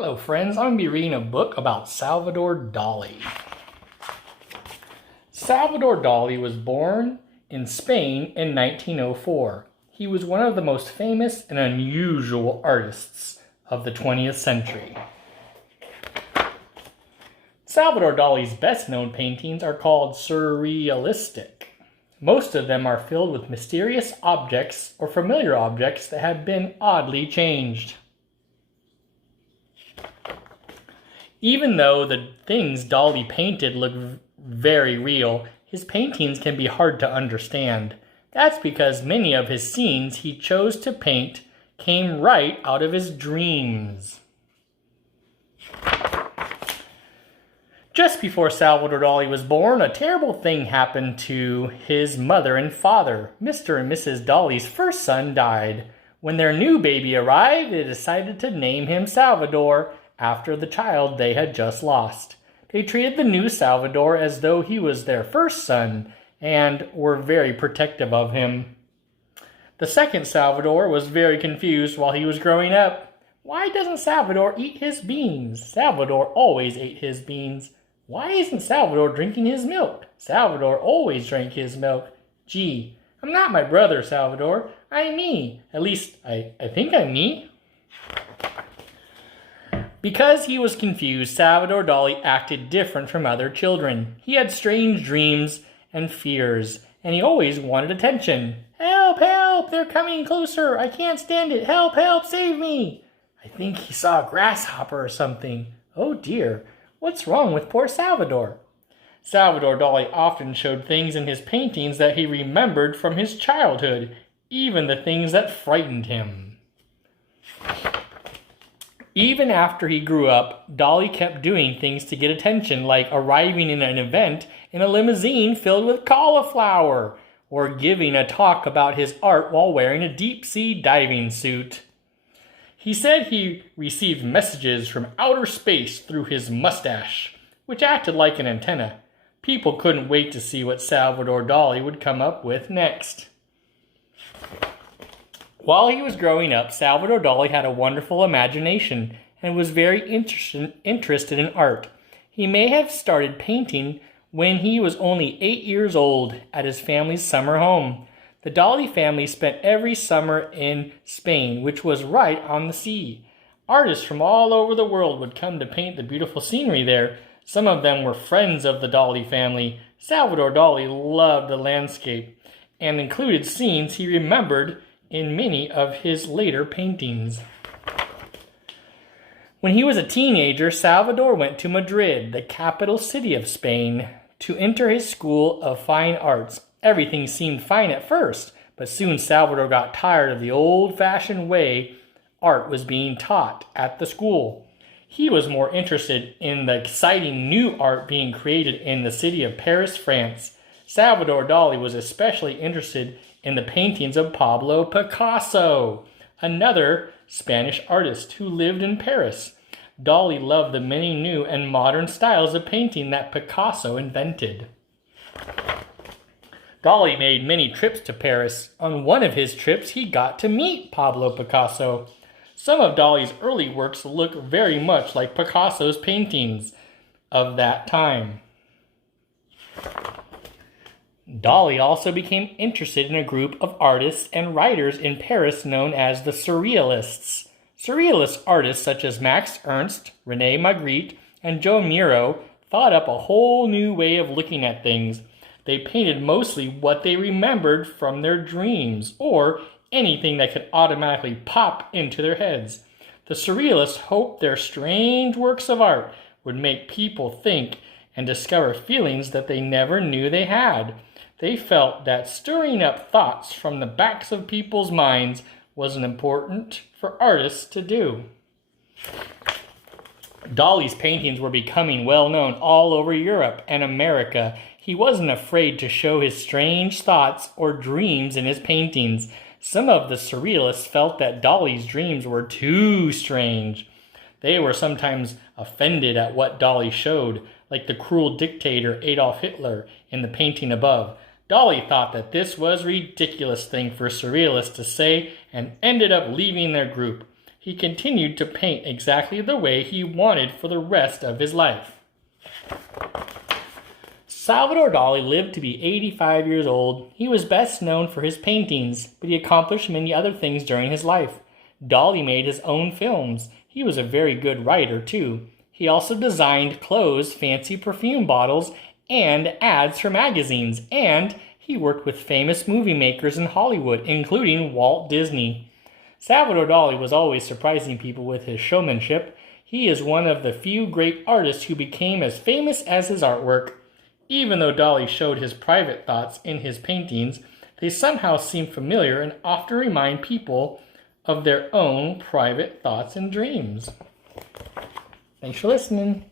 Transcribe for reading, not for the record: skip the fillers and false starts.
Hello friends, I'm going to be reading a book about Salvador Dali. Salvador Dali was born in Spain in 1904. He was one of the most famous and unusual artists of the 20th century. Salvador Dali's best-known paintings are called surrealistic. Most of them are filled with mysterious objects or familiar objects that have been oddly changed. Even though the things Dali painted look very real, his paintings can be hard to understand. That's because many of his scenes he chose to paint came right out of his dreams. Just before Salvador Dali was born, a terrible thing happened to his mother and father. Mr. and Mrs. Dali's first son died. When their new baby arrived, they decided to name him Salvador, after the child they had just lost. They treated the new Salvador as though he was their first son and were very protective of him. The second Salvador was very confused while he was growing up. Why doesn't Salvador eat his beans? Salvador always ate his beans. Why isn't Salvador drinking his milk? Salvador always drank his milk. Gee, I'm not my brother, Salvador. I'm me. At least, I think I'm me. Because he was confused, Salvador Dali acted different from other children. He had strange dreams and fears, and he always wanted attention. Help, help, they're coming closer. I can't stand it. Help, help, save me. I think he saw a grasshopper or something. Oh dear, what's wrong with poor Salvador? Salvador Dali often showed things in his paintings that he remembered from his childhood, even the things that frightened him. Even after he grew up, Dali kept doing things to get attention, like arriving in an event in a limousine filled with cauliflower, or giving a talk about his art while wearing a deep-sea diving suit. He said he received messages from outer space through his mustache, which acted like an antenna. People couldn't wait to see what Salvador Dali would come up with next. While he was growing up, Salvador Dali had a wonderful imagination and was very interested in art. He may have started painting when he was only 8 years old at his family's summer home. The Dali family spent every summer in Spain, which was right on the sea. Artists from all over the world would come to paint the beautiful scenery there. Some of them were friends of the Dali family. Salvador Dali loved the landscape and included scenes he remembered in many of his later paintings. When he was a teenager, Salvador went to Madrid, the capital city of Spain, to enter his school of fine arts. Everything seemed fine at first, but soon Salvador got tired of the old-fashioned way art was being taught at the school. He was more interested in the exciting new art being created in the city of Paris, France. Salvador Dali was especially interested in the paintings of Pablo Picasso, another Spanish artist who lived in Paris. Dali loved the many new and modern styles of painting that Picasso invented. Dali made many trips to Paris. On one of his trips, he got to meet Pablo Picasso. Some of Dali's early works look very much like Picasso's paintings of that time. Dali also became interested in a group of artists and writers in Paris known as the Surrealists. Surrealist artists such as Max Ernst, René Magritte, and Joe Miro thought up a whole new way of looking at things. They painted mostly what they remembered from their dreams, or anything that could automatically pop into their heads. The Surrealists hoped their strange works of art would make people think and discover feelings that they never knew they had. They felt that stirring up thoughts from the backs of people's minds was important for artists to do. Dali's paintings were becoming well known all over Europe and America. He wasn't afraid to show his strange thoughts or dreams in his paintings. Some of the Surrealists felt that Dali's dreams were too strange. They were sometimes offended at what Dali showed, like the cruel dictator Adolf Hitler in the painting above. Dali thought that this was a ridiculous thing for Surrealists to say and ended up leaving their group. He he continued to paint exactly the way he wanted for the rest of his life. Salvador Dali lived to be 85 years old. He was best known for his paintings, but he accomplished many other things during his life. Dali made his own films. He was a very good writer, too. He also designed clothes, fancy perfume bottles, and ads for magazines, and he worked with famous movie makers in Hollywood, including Walt Disney. Salvador Dali was always surprising people with his showmanship. He is one of the few great artists who became as famous as his artwork. Even though Dali showed his private thoughts in his paintings, they somehow seem familiar and often remind people of their own private thoughts and dreams. Thanks for listening.